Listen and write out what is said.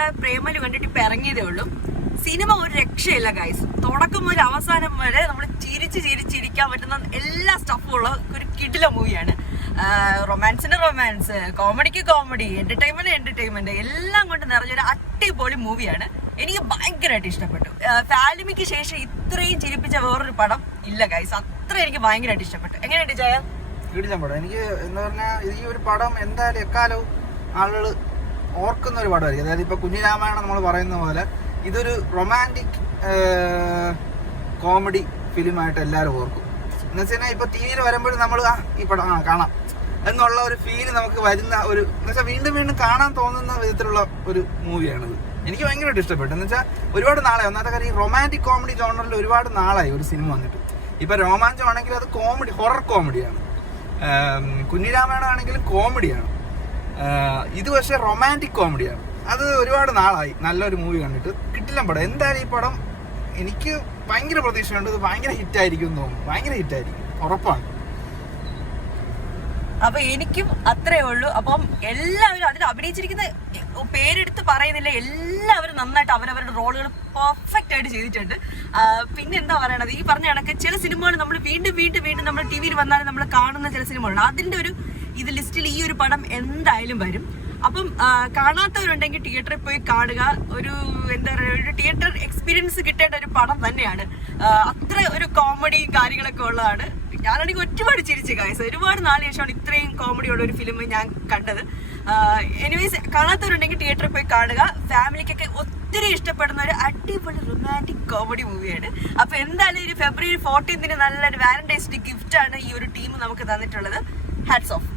ഞങ്ങളിതാ പ്രേമലു കണ്ടിട്ട് ഇപ്പൊ ഇറങ്ങിയതേ ഉള്ളൂ. സിനിമ ഒരു രക്ഷയില്ല ഗൈസ്. തുടക്കം മുതൽ അവസാനം വരെ നമ്മൾ ചിരിച്ചിരിക്കാൻ പറ്റുന്ന എല്ലാ സ്റ്റഫും ഉള്ള ഒരു കിടില മൂവിയാണ്. റൊമാൻസിന് റൊമാൻസ്, കോമഡിക്ക് കോമഡി, എന്റർടൈൻമെന്റ് എല്ലാം കൊണ്ട് നിറഞ്ഞൊരു അടിപൊളി മൂവിയാണ്. എനിക്ക് ഭയങ്കരമായിട്ട് ഇഷ്ടപ്പെട്ടു. ഫാലിമിക്ക് ശേഷം ഇത്രയും ചിരിപ്പിച്ച വേറൊരു പടം ഇല്ല ഗൈസ്. അത്ര എനിക്ക് ഭയങ്കരമായിട്ട് ഇഷ്ടപ്പെട്ടു. എങ്ങനെയുണ്ട് ജയ? പടം എനിക്ക് എന്താ പറഞ്ഞാൽ ഈ ഒരു പടം എന്തായാലും എക്കാലവും ആളുകൾ ഓർക്കുന്ന ഒരു പടമായിരിക്കും. അതായത് ഇപ്പൊ കുഞ്ഞിരാമായണം നമ്മൾ പറയുന്ന പോലെ ഇതൊരു റൊമാൻറ്റിക് കോമഡി ഫിലിമായിട്ട് എല്ലാവരും ഓർക്കും. എന്ന് വെച്ച് കഴിഞ്ഞാൽ ഇപ്പൊ ടി വിയിൽ വരുമ്പോഴും നമ്മൾ ഈ പടം കാണാം എന്നുള്ള ഒരു ഫീല് നമുക്ക് വരുന്ന ഒരു എന്ന് വെച്ചാൽ വീണ്ടും വീണ്ടും കാണാൻ തോന്നുന്ന വിധത്തിലുള്ള ഒരു മൂവിയാണിത്. എനിക്ക് ഭയങ്കരമായിട്ട് ഇഷ്ടപ്പെട്ടു. എന്ന് വെച്ചാൽ ഒരുപാട് നാളായി. ഒന്നാമത്തെ കാര്യം ഈ റൊമാൻറ്റിക് കോമഡി ജോണറിൽ ഒരുപാട് നാളായി ഒരു സിനിമ വന്നിട്ട്. ഇപ്പൊ രോമാഞ്ചമാണെങ്കിൽ അത് കോമഡി, ഹൊറർ കോമഡിയാണ്. കുഞ്ഞിരാമായണം ആണെങ്കിലും കോമഡിയാണ്. ഇത് പക്ഷേ റൊമാൻറ്റിക് കോമഡിയാണ്. അത് ഒരുപാട് നാളായി നല്ലൊരു മൂവി കണ്ടിട്ട്. കിട്ടില്ല പടം. എന്തായാലും ഈ പടം എനിക്ക് ഭയങ്കര പ്രതീക്ഷയുണ്ട്. ഇത് ഭയങ്കര ഹിറ്റായിരിക്കും എന്ന് തോന്നുന്നു. ഭയങ്കര ഹിറ്റായിരിക്കും, ഉറപ്പാണ്. അപ്പൊ എനിക്കും അത്രേ ഉള്ളൂ. അപ്പം എല്ലാവരും അതിൽ അഭിനയിച്ചിരിക്കുന്ന പേരെടുത്ത് പറയുന്നില്ല, എല്ലാവരും നന്നായിട്ട് അവരവരുടെ റോളുകൾ പെർഫെക്റ്റ് ആയിട്ട് ചെയ്തിട്ടുണ്ട്. പിന്നെ എന്താ പറയണത്, ഈ പറഞ്ഞ കണക്ക് ചില സിനിമകൾ നമ്മൾ വീണ്ടും നമ്മൾ ടി വിയിൽ വന്നാലും നമ്മൾ കാണുന്ന ചില സിനിമകളുണ്ട്. അതിന്റെ ഒരു ഇത് ലിസ്റ്റിൽ ഈ ഒരു പടം എന്തായാലും വരും. അപ്പം കാണാത്തവരുണ്ടെങ്കിൽ തിയേറ്ററിൽ പോയി കാണുക. ഒരു എന്താ പറയുക, ഒരു തിയേറ്റർ എക്സ്പീരിയൻസ് കിട്ടേണ്ട ഒരു പടം തന്നെയാണ്. അത്ര ഒരു കോമഡി കാര്യങ്ങളൊക്കെ ഉള്ളതാണ്. ഞാനാണെങ്കിൽ ഒരുപാട് ചിരിച്ചു ഗൈസ്. ഒരുപാട് നാളിന് ശേഷമാണ് ഇത്രയും കോമഡിയുള്ള ഒരു ഫിലിം ഞാൻ കണ്ടത്. എനിവേസ്, കാണാത്തവരുണ്ടെങ്കിൽ തിയേറ്ററിൽ പോയി കാണുക. ഫാമിലിക്കൊക്കെ ഒത്തിരി ഇഷ്ടപ്പെടുന്ന ഒരു അടിപൊളി റൊമാൻറ്റിക് കോമഡി മൂവിയാണ്. അപ്പൊ എന്തായാലും ഒരു ഫെബ്രുവരി 14 നല്ലൊരു വാലന്റൈൻസ് ഡേ ഗിഫ്റ്റ് ആണ് ഈ ഒരു ടീം നമുക്ക് തന്നിട്ടുള്ളത്. Hats off.